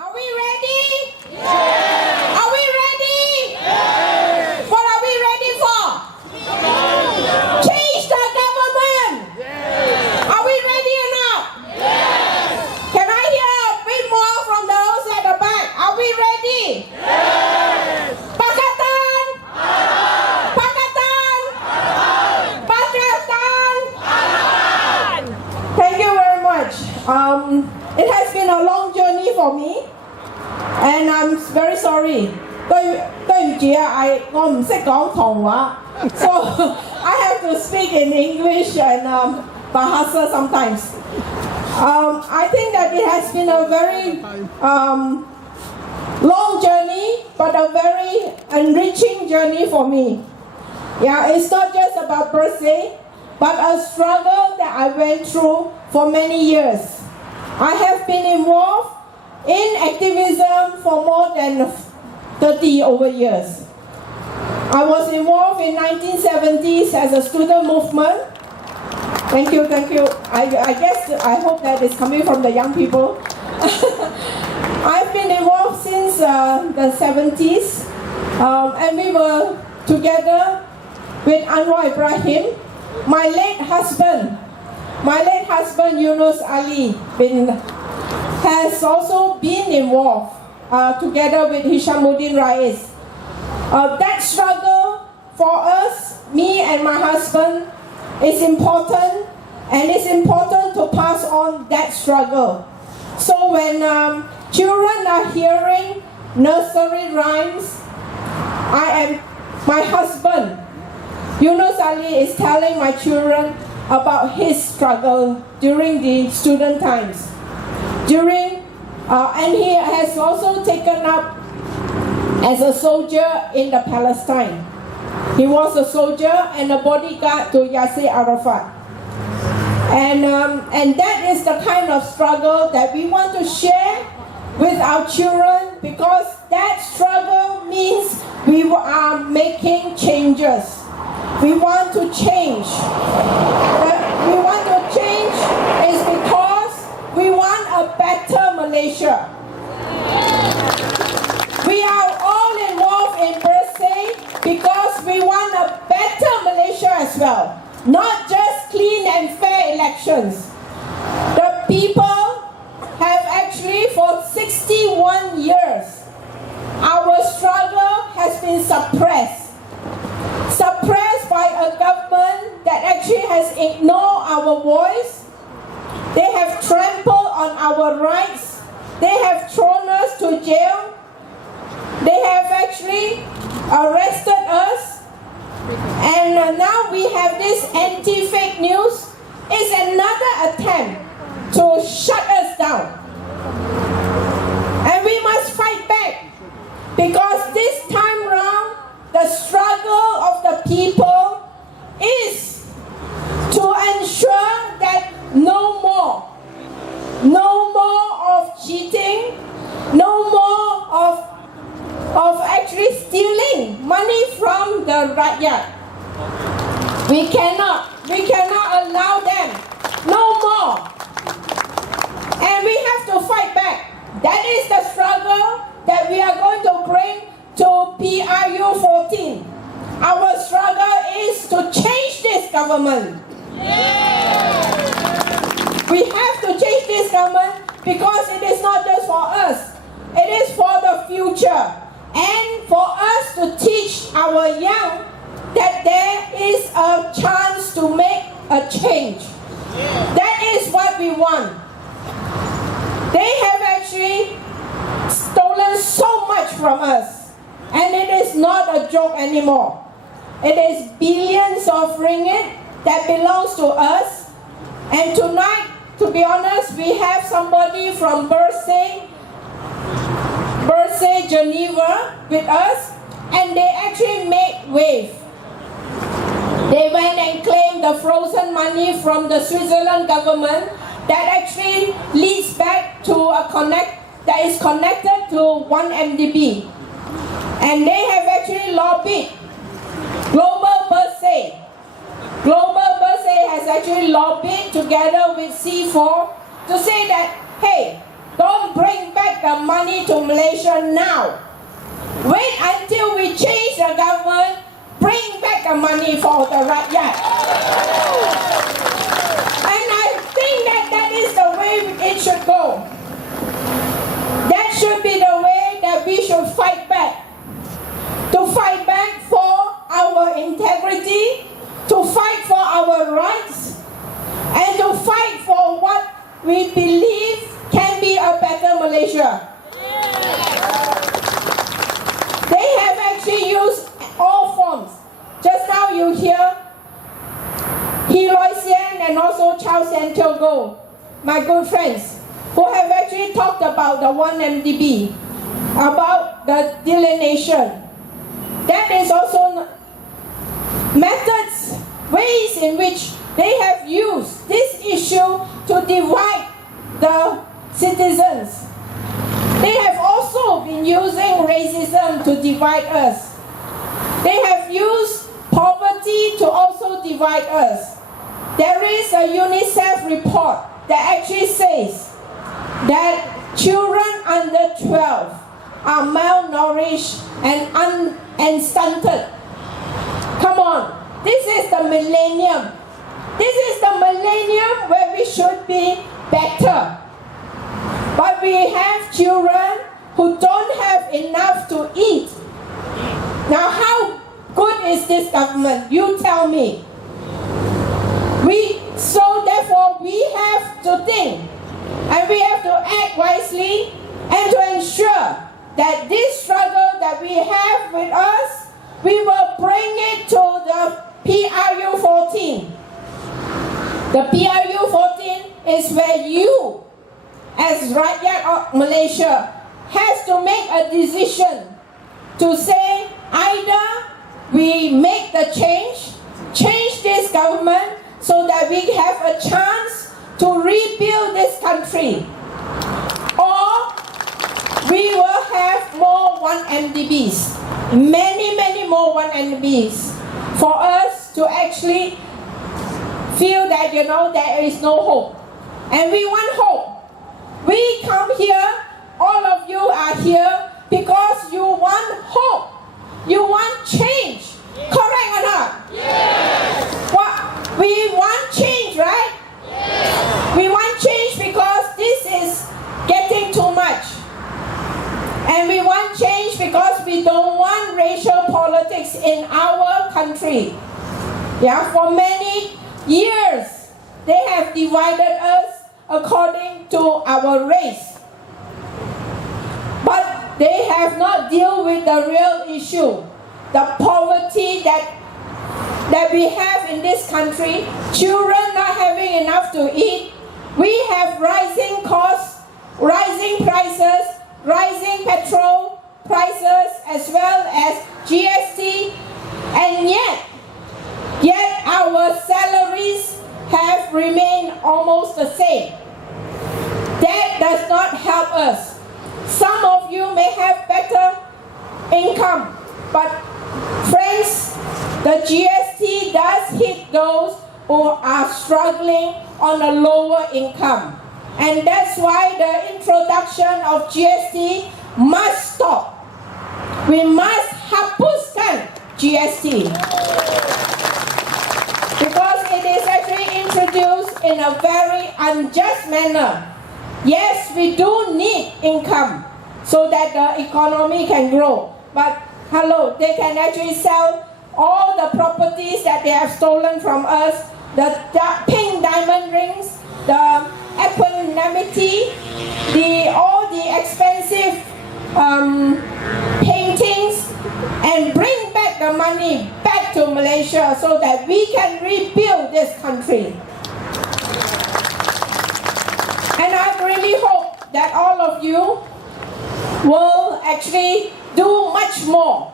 Are we ready? Yes. Are we ready? Yes. What are we ready for? Change the government. Yes. Are we ready or not? Yes. Can I hear a bit more from those at the back? Are we ready? Yes. Pakatan. Pakatan. Pakatan. Thank you very much. It has been a long journey for me, and I'm very sorry. 對唔住啊，我唔識講童話 so I have to speak in English and Bahasa sometimes. I think that it has been a very long journey, but a very enriching journey for me. Yeah, it's not just about birthday, but a struggle that I went through for many years. I have been involved in activism for more than 30 over years. I was involved in 1970s as a student movement. Thank you. I hope that is coming from the young people. I've been involved since the 70s, and we were together with Anwar Ibrahim, my late husband Yunus Ali has also been involved together with Hishamuddin Rais. That struggle for us, me and my husband, is important, and it's important to pass on that struggle. So when children are hearing nursery rhymes, my husband Yunus Ali is telling my children about his struggle during the student times. And he has also taken up as a soldier in the Palestine. He was a soldier and a bodyguard to Yasser Arafat. And that is the kind of struggle that we want to share with our children, because that struggle means we are making changes. We want to change. We want to change is because we want a better Malaysia. We are all involved in birthday because we want a better Malaysia as well. Not just clean and fair elections. The people have actually, for 61 years, our struggle has been suppressed by a government that actually has ignored our voice. They have trampled on our rights. They have thrown us to jail. They have actually arrested us. And now we have this anti-fake news. It's another attempt to shut us down. And we must fight back, because this time round, the struggle of the people is to ensure that no more of cheating, no more of actually stealing money from the rakyat. We cannot allow them, no more. And we have to fight back. That is the struggle that we are going to bring to PRU 14. Our struggle is to change this government. Yeah. We have to change this government because it is not just for us. It is for the future. And for us to teach our young that there is a chance to make a change. Yeah. That is what we want. They have actually stolen so much from us. And it is not a joke anymore. It is billions of ringgit that belongs to us. And tonight, to be honest, we have somebody from Bursa, Geneva with us, and they actually made wave. They went and claimed the frozen money from the Switzerland government that actually leads back to that is connected to 1MDB. And they have actually lobbied Global Birthday. Global Birthday has actually lobbied together with C4 to say that, hey, don't don't bring back the money to Malaysia now. Wait until we change the government, bring back the money for the rakyat. And I think that is the way it should go. That should be the way that we should fight back. To fight back for our integrity, to fight for our rights, and to fight for what we believe can be a better Malaysia. They have actually used all forms. Just now you hear Hiloi Sian and also Chow Sian Togo, my good friends, who have actually talked about the 1MDB, about the delineation. That is also methods, ways in which they have used this issue to divide the citizens. They have also been using racism to divide us. They have used poverty to also divide us. There is a UNICEF report that actually says that children under 12 are malnourished and stunted. Come on, this is the millennium. This is the millennium where we should be better. But we have children who don't have enough to eat. Now how good is this government? You tell me. So therefore we have to think and we have to act wisely and to ensure that this struggle that we have with us, we will bring it to the PRU 14. The PRU 14 is where you, as Rakyat of Malaysia, has to make a decision to say either we make the change this government so that we have a chance to rebuild this country, or we will have more 1MDBs, many more 1MDBs, for us to actually feel that, there is no hope. And we want hope. We come here, all of you are here because you want hope. You want change. Correct or not? Yes. We want change, right? Yes. We want change because this is getting too much. And we want change because we don't want racial politics in our country. Yeah, for many years, they have divided us according to our race. But they have not dealt with the real issue, the poverty that we have in this country, children not having enough to eat. We have rising costs, rising prices, rising petrol prices, as well as GST, and yet our salaries have remained almost the same. That does not help us. Some of you may have better income, but friends, the GST does hit those who are struggling on a lower income. And that's why the introduction of GST must stop. We must hapuskan GST. Because it is actually introduced in a very unjust manner. Yes, we do need income so that the economy can grow. But hello, they can actually sell all the properties that they have stolen from us, the pink diamond rings, the equanimity, all the expensive paintings, and bring back the money back to Malaysia so that we can rebuild this country. And I really hope that all of you will actually do much more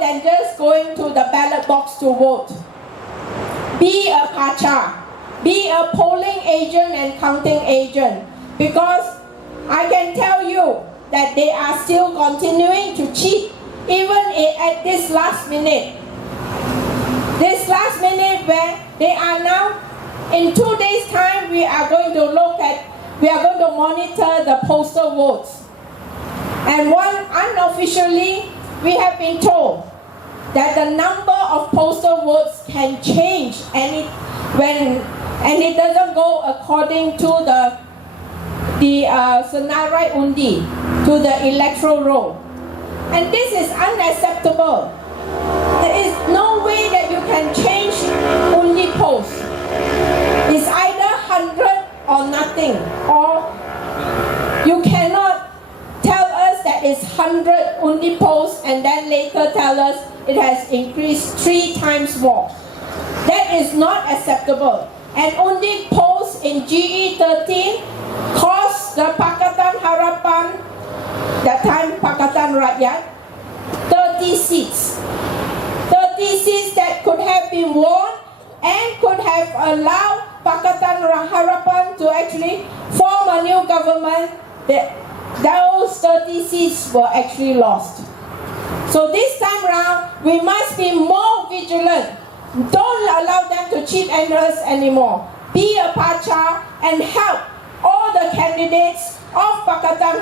than just going to the ballot box to vote. Be a pacha, be a polling agent and counting agent, because I can tell you that they are still continuing to cheat even at this last minute. This last minute where they are now, in 2 days time, we are going to look at we are going to monitor the postal votes. And unofficially, we have been told that the number of postal votes can change and it doesn't go according to the Senarai Undi, to the electoral roll. And this is unacceptable. There is no way that you can change undi post. It's either 100 or nothing, or you cannot tell us that it's 100 undi posts and then later tell us it has increased 3 times more. That is not acceptable. And undi post in GE 13 cost the Pakatan Harapan, that time Pakatan Rakyat, 30 seats. 30 seats that could have been won and could have allowed Pakatan Harapan to actually form a new government. Those 30 seats were actually lost. So this time round, we must be more vigilant. Don't allow them to cheat us anymore. Be a pacha and help all the candidates of Pakatan